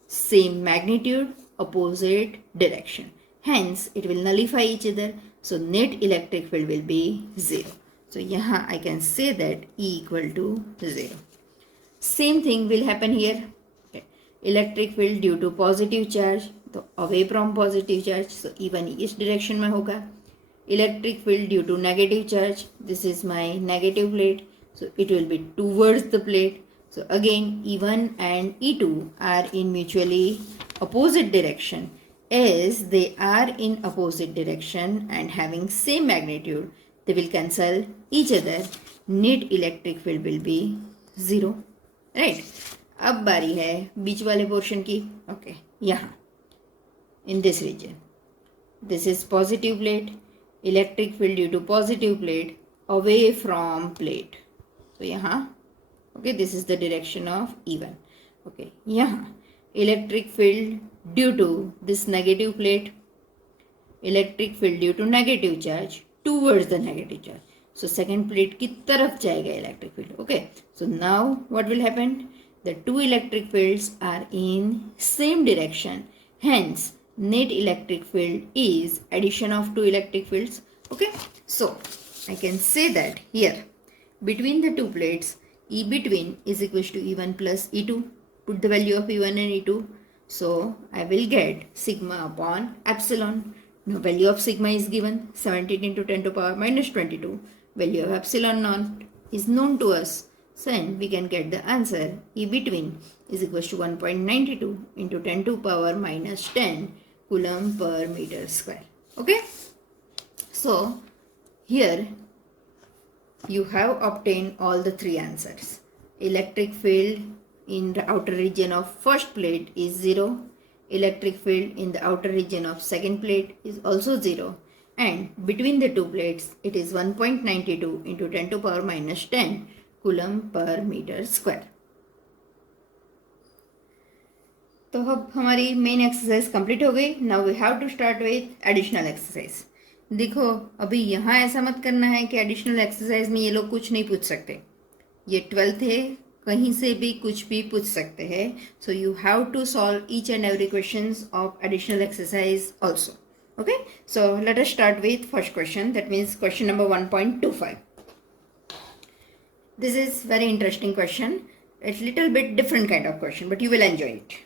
same magnitude, opposite direction. Hence, it will nullify each other. So, net electric field will be 0. So, यहाँ I can say that E equal to 0. Same thing will happen here. Okay. Electric field due to positive charge, तो away from positive charge. So, E1 इस direction में होगा. Electric field due to negative charge, this is my negative plate. So, it will be towards the plate. So again E1 and E2 are in mutually opposite direction, as they are in opposite direction and having same magnitude, they will cancel each other. Net electric field will be 0. Right, अब बारी है बीच वाले portion की. Okay, यहाँ in this region, this is positive plate, electric field due to positive plate away from plate. So यहाँ, okay, this is the direction of E1. Okay, यहाँ electric field due to this negative plate, electric field due to negative charge towards the negative charge. So second plate की तरफ जाएगा electric field. Okay, so now what will happen? The two electric fields are in same direction. Hence, net electric field is addition of two electric fields. Okay, so I can say that here between the two plates, E between is equals to E1 plus E2. Put the value of E1 and E2. So I will get sigma upon epsilon. Now value of sigma is given 17 into 10 to power minus 22. Value of epsilon naught is known to us. So then we can get the answer E between is equals to 1.92 into 10 to power minus 10 coulomb per meter square. Okay. So here you have obtained all the three answers. Electric field in the outer region of first plate is 0. Electric field in the outer region of second plate is also 0. And between the two plates it is 1.92 into 10 to power minus 10 coulomb per meter square. तो अब हमारी main exercise complete हो गई. Now we have to start with additional exercise. देखो अभी यहाँ ऐसा मत करना है कि एडिशनल एक्सरसाइज में ये लोग कुछ नहीं पूछ सकते. ये 12th है, कहीं से भी कुछ भी पूछ सकते हैं. So you have to solve each and every questions of additional exercise also. Okay, so let us start with first question. That means question number 1.25. This is very interesting question. It's little bit different kind of question, but you will enjoy it.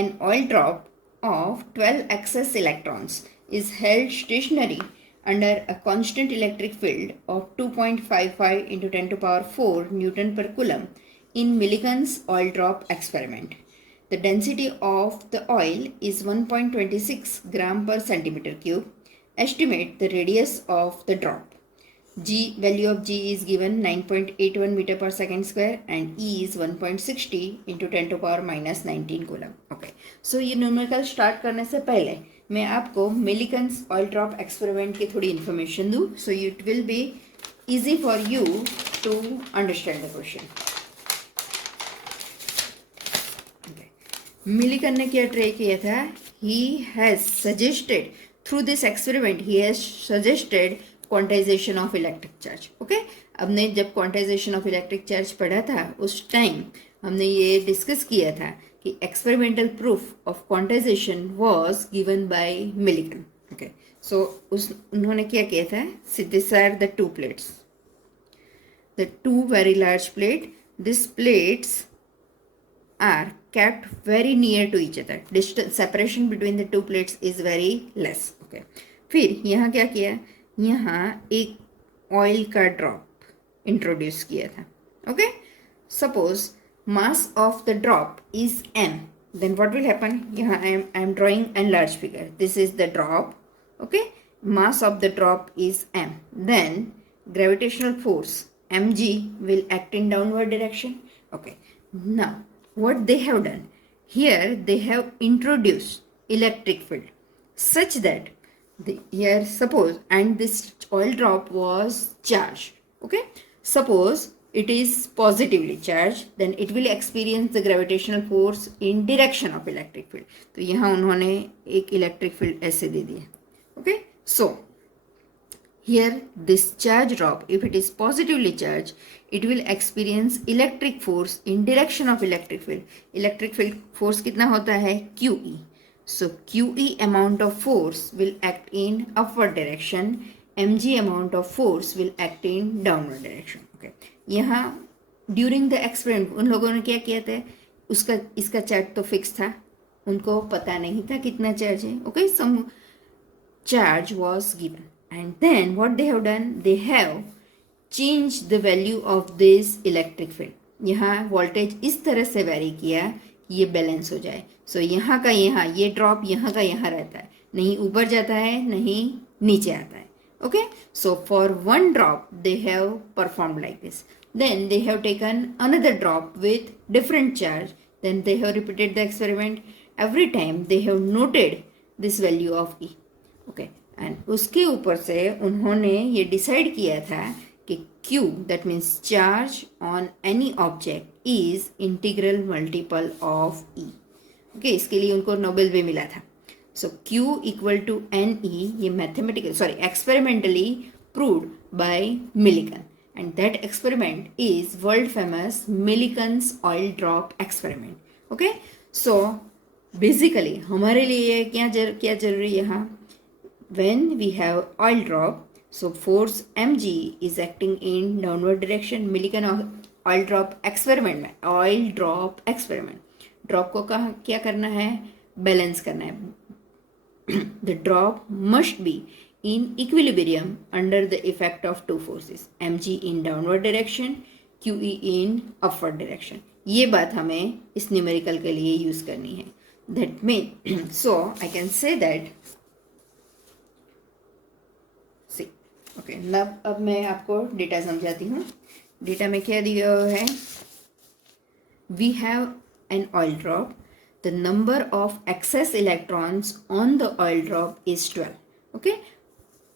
An oil drop of 12 excess electrons is held stationary under a constant electric field of 2.55 into 10 to power 4 Newton per coulomb in Millikan's oil drop experiment. The density of the oil is 1.26 gram per centimeter cube. Estimate the radius of the drop. Value of G is given 9.81 meter per second square and E is 1.60 into 10 to power minus 19 coulomb. Okay. So ये numerical start करने से पहले मैं आपको Millikan's oil drop experiment की थोड़ी information दूँ. So it will be easy for you to understand the question. Millikan ने क्या ट्राई किया था? He has suggested through this experiment he has suggested quantization of electric charge. Okay, हमने जब quantization of electric charge पढ़ा था उस time हमने ये डिस्कस किया था कि experimental proof of quantization was given by Millikan. Okay, so उन्होंने क्या किया था? This are the two plates, the two very large plate. This plates are kept very near to each other. Distance separation between the two plates is very less. Okay. फिर यहाँ क्या किया? यहाँ एक ऑयल का ड्रॉप इंट्रोड्यूस किया था. Okay, suppose mass of the drop is m. Then what will happen? यहाँ I am drawing a large figure. This is the drop. Okay, mass of the drop is m. Then gravitational force mg will act in downward direction. Okay, now what they have done here, they have introduced electric field such that here suppose, and this oil drop was charged. Okay, suppose it is positively charged, then it will experience the gravitational force in direction of electric field. तो यहाँ उन्होंने एक electric field ऐसे दे दिया. Okay, so here this charge drop, if it is positively charged, it will experience electric force in direction of electric field. Electric field force कितना होता है? QE. So QE amount of force will act in upward direction. mg amount of force will act in downward direction. Okay. यहाँ during the experiment उन लोगों ने क्या किया था? इसका चार्ज तो फिक्स था, उनको पता नहीं था कितना चार्ज है. Okay, some charge was given. And then what they have done, they have changed the value of this electric field. यहाँ वोल्टेज इस तरह से वेरी किया ये बैलेंस हो जाए. सो यहाँ का यहाँ, ये ड्रॉप यहाँ का यहाँ रहता है, नहीं ऊपर जाता है नहीं नीचे आता है. Okay, so for one drop they have performed like this. Then they have taken another drop with different charge. Then they have repeated the experiment. Every time they have noted this value of E. Okay, and उसके ऊपर से उन्होंने ये decide किया था कि Q, that means charge on any object, is integral multiple of E. Okay, इसके लिए उनको नोबेल भी मिला था. So Q equal to NE, ये mathematical, sorry, experimentally proved by Millikan, and that experiment is world famous Millikan's oil drop experiment. Okay, so basically हमारे लिए क्या जरूरी है यहाँ, when we have oil drop, so force mg is acting in downward direction. Millikan oil drop experiment में oil drop experiment drop को कहाँ क्या करना है, बैलेंस करना है. The drop must be in equilibrium under the effect of two forces, mg in downward direction, qe in upward direction. ये बात हमें इस न्यूमेरिकल के लिए यूज करनी है. That means so I can say that, see, okay, अब मैं आपको डेटा समझाती हूँ. डेटा में क्या दिया हुआ है, we have an oil drop. The number of excess electrons on the oil drop is 12. Okay,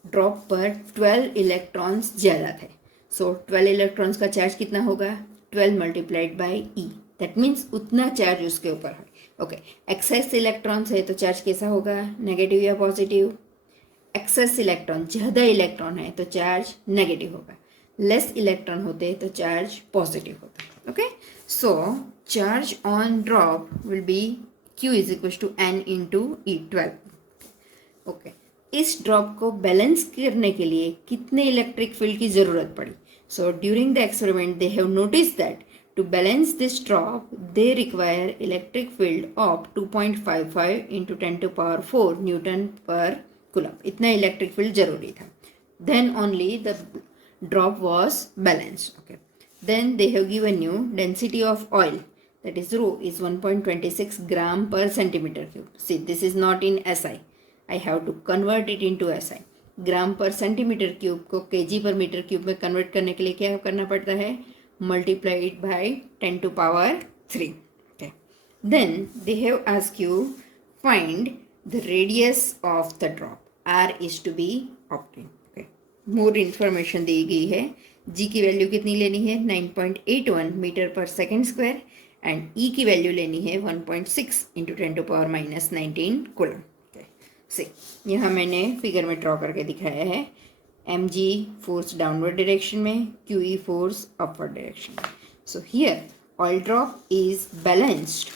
drop पर 12 इलेक्ट्रॉन्स ज़्यादा थे. सो 12 इलेक्ट्रॉन्स का चार्ज कितना होगा, 12 multiplied by E. That means उतना चार्ज उसके ऊपर है. ओके, एक्सेस इलेक्ट्रॉन्स है तो चार्ज कैसा होगा, नेगेटिव या पॉजिटिव. एक्सेस इलेक्ट्रॉन, ज़्यादा इलेक्ट्रॉन है तो चार्ज नेगेटिव होगा. लेस इलेक्ट्रॉन होते तो चार्ज पॉजिटिव होता. Okay, so charge on drop will be Q is equal to N into E 12. Okay, इस ड्रॉप को बैलेंस करने के लिए कितने इलेक्ट्रिक फील्ड की ज़रूरत पड़ी. So during the experiment they have notice that to balance this drop they require electric field of 2.55 into 10⁴ newton पर कूलम. इतना इलेक्ट्रिक फील्ड जरूरी था. Then only the drop was balanced. Okay, then they have given you density of oil, that is rho, is 1.26 gram per centimeter cube. See, this is not in SI. I have to convert it into SI. ग्राम पर centimetre cube को kg पर metre cube में convert करने के लिए क्या करना पड़ता है, multiply it by 10⁻3. Okay, then they have asked you find the radius of the drop. R is to be obtained. Okay, more information दी गई है. जी की वैल्यू कितनी लेनी है, 9.81 मीटर पर सेकेंड स्क्वायर, एंड ई की वैल्यू लेनी है 1.6 इंटू 10⁻19 कूलम. से यहाँ मैंने फिगर में ड्रॉ करके दिखाया है. M g force downward direction में, q e force upward direction में. So here oil drop is balanced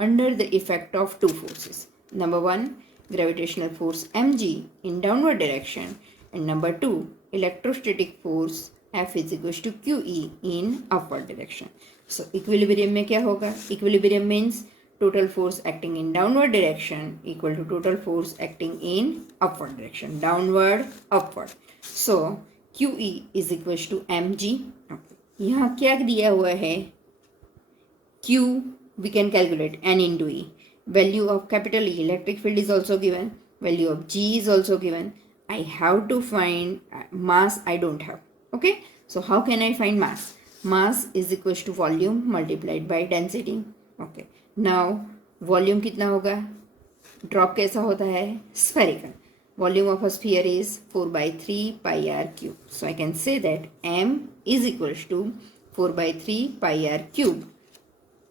under the effect of two forces. Number 1, gravitational force mg in downward direction, and number 2, electrostatic force F is equals to QE in upward direction. So equilibrium में क्या होगा, equilibrium means total force acting in downward direction equal to total force acting in upward direction, downward upward. So QE is equals to mg. यहाँ क्या दिया हुआ है, Q we can calculate N into E. Value of capital E, electric field, is also given. Value of G is also given. I have to find mass. I don't have. Okay, so how can I find mass? Mass is equals to volume multiplied by density. Okay, now volume कितना होगा, drop कैसा होता है, spherical. Volume of a sphere is 4/3 pi r cube. So I can say that m is equals to 4/3 pi r cube.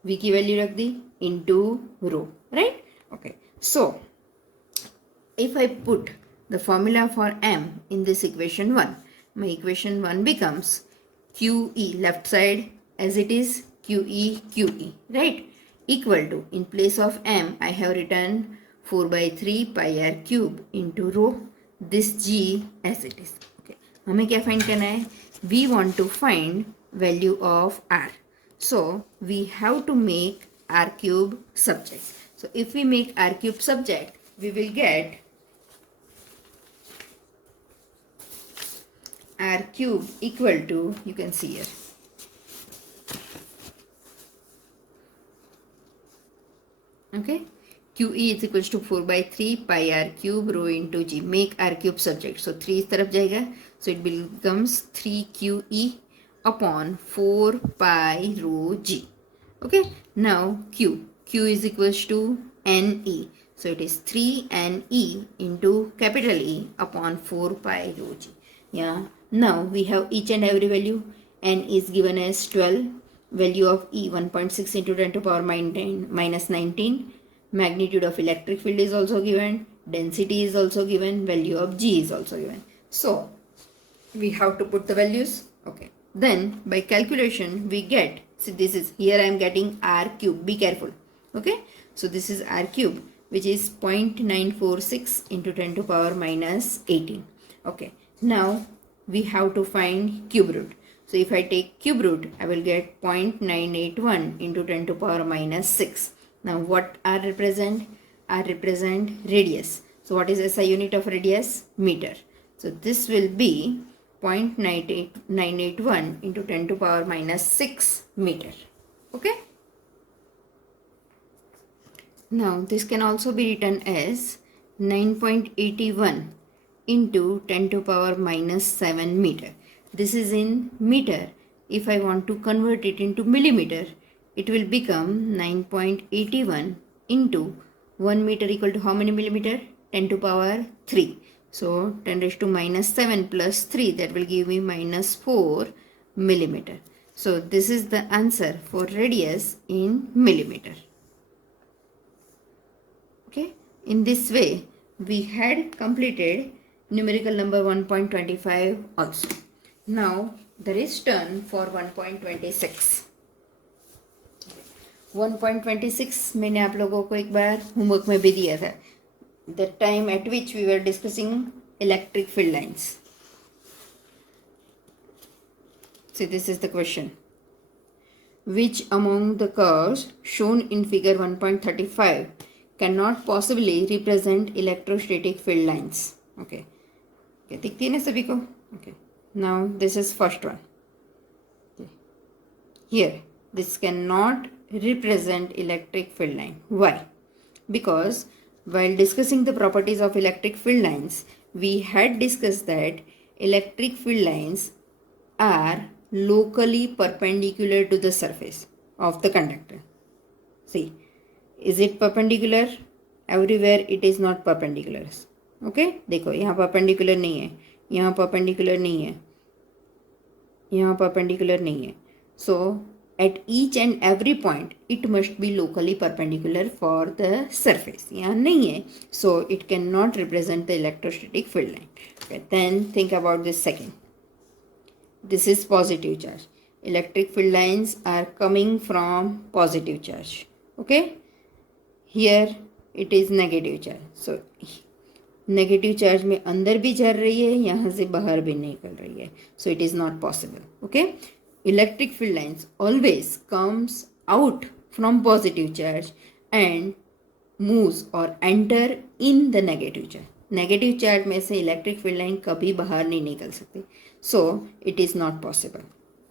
V की value रख दी into rho, right? Okay, so if I put the formula for m in this equation 1, my equation 1 becomes QE, left side as it is, QE, right? Equal to, in place of m I have written 4/3 pi r cube into rho, this G as it is. Okay, हमें क्या find करना है, we want to find value of r. So we have to make r cube subject. So if we make r cube subject, we will get r cube equal to, you can see here, QE is equals to 4 by 3 pi r cube rho into g. Make r cube subject. So 3 इस तरफ जाएगा. So it becomes 3QE upon 4 pi rho g. Okay. Now Q is equals to NE. So it is 3NE into capital E upon 4 pi rho g. Yeah. Now we have each and every value. N is given as 12. Value of E 1.6 into 10 to power minus 19. Magnitude of electric field is also given. Density is also given. Value of G is also given. So we have to put the values. Okay. Then by calculation we get, see this is, here I am getting R cube. Be careful. Okay. So this is R cube, which is 0.946 into 10 to power minus 18. Okay. Now we have to find cube root. So if I take cube root, I will get 0.981 into 10 to power minus 6. Now what R represent? R represent radius. So what is SI unit of radius? Meter. So this will be 0.981 into 10 to power minus 6 meter. Okay. Now this can also be written as 9.81 into 10 to power minus 7 meter. This is in meter. If I want to convert it into millimeter, it will become 9.81 into 1 meter equal to how many millimeter? 10 to power 3. So 10 raised to minus 7 plus 3, that will give me minus 4 millimeter. So this is the answer for radius in millimeter. Okay. In this way, we had completed numerical number 1.25 also. Now there is turn for 1.26. 1.26 मैंने आप लोगों को एक बार homework में भी दिया था. The time at which we were discussing electric field lines. See, this is the question. Which among the curves shown in figure 1.35 cannot possibly represent electrostatic field lines? Okay. Okay, दिखती है ना सभी को? Okay. Now this is first one. Okay. Here, this cannot represent electric field line. Why? Because while discussing the properties of electric field lines, we had discussed that electric field lines are locally perpendicular to the surface of the conductor. See, is it perpendicular? Everywhere it is not perpendicular. Okay? देखो यहाँ perpendicular नहीं है, यहाँ perpendicular नहीं है, यहाँ perpendicular नहीं है. So at each and every point it must be locally perpendicular for the surface. यहाँ नहीं है, so it cannot represent the electrostatic field line. Okay, then think about this second. This is positive charge. Electric field lines are coming from positive charge. Okay, here it is negative charge. So negative charge में अंदर भी जा रही है, यहाँ से बाहर भी निकल रही है. So it is not possible. Okay. Electric field lines always comes out from positive charge and moves or enter in the negative charge. Negative charge में से इलेक्ट्रिक फील्ड लाइन कभी बाहर नहीं निकल सकती. So it is not possible.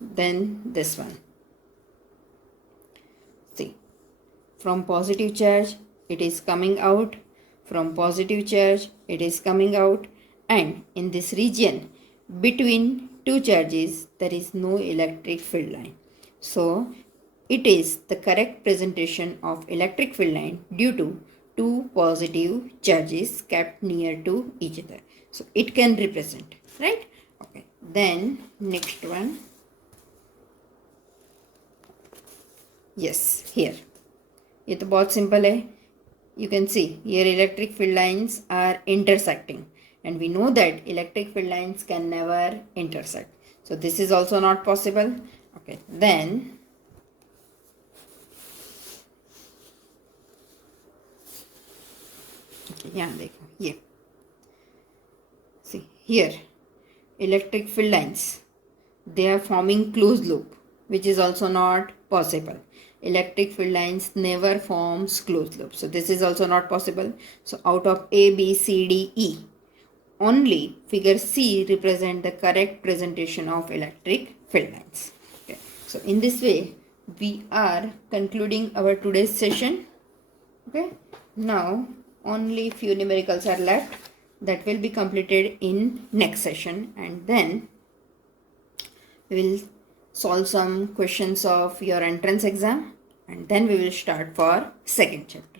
Then this one. See, from positive charge it is coming out, from positive charge it is coming out, and in this region between two charges there is no electric field line. So it is the correct presentation of electric field line due to two positive charges kept near to each other. So it can represent, right? Okay. Then next one. Yes, here. ये तो बहुत simple है. You can see here electric field lines are intersecting, and we know that electric field lines can never intersect. So this is also not possible. Okay, then okay, yeah, देखो ये. See here, electric field lines, they are forming closed loop, which is also not possible. Electric field lines never forms closed loop. So this is also not possible. So out of A, B, C, D, E, only figure C represent the correct presentation of electric field lines. Okay. So in this way, we are concluding our today's session. Okay. Now only few numericals are left that will be completed in next session, and then we will solve some questions of your entrance exam, and then we will start for second chapter.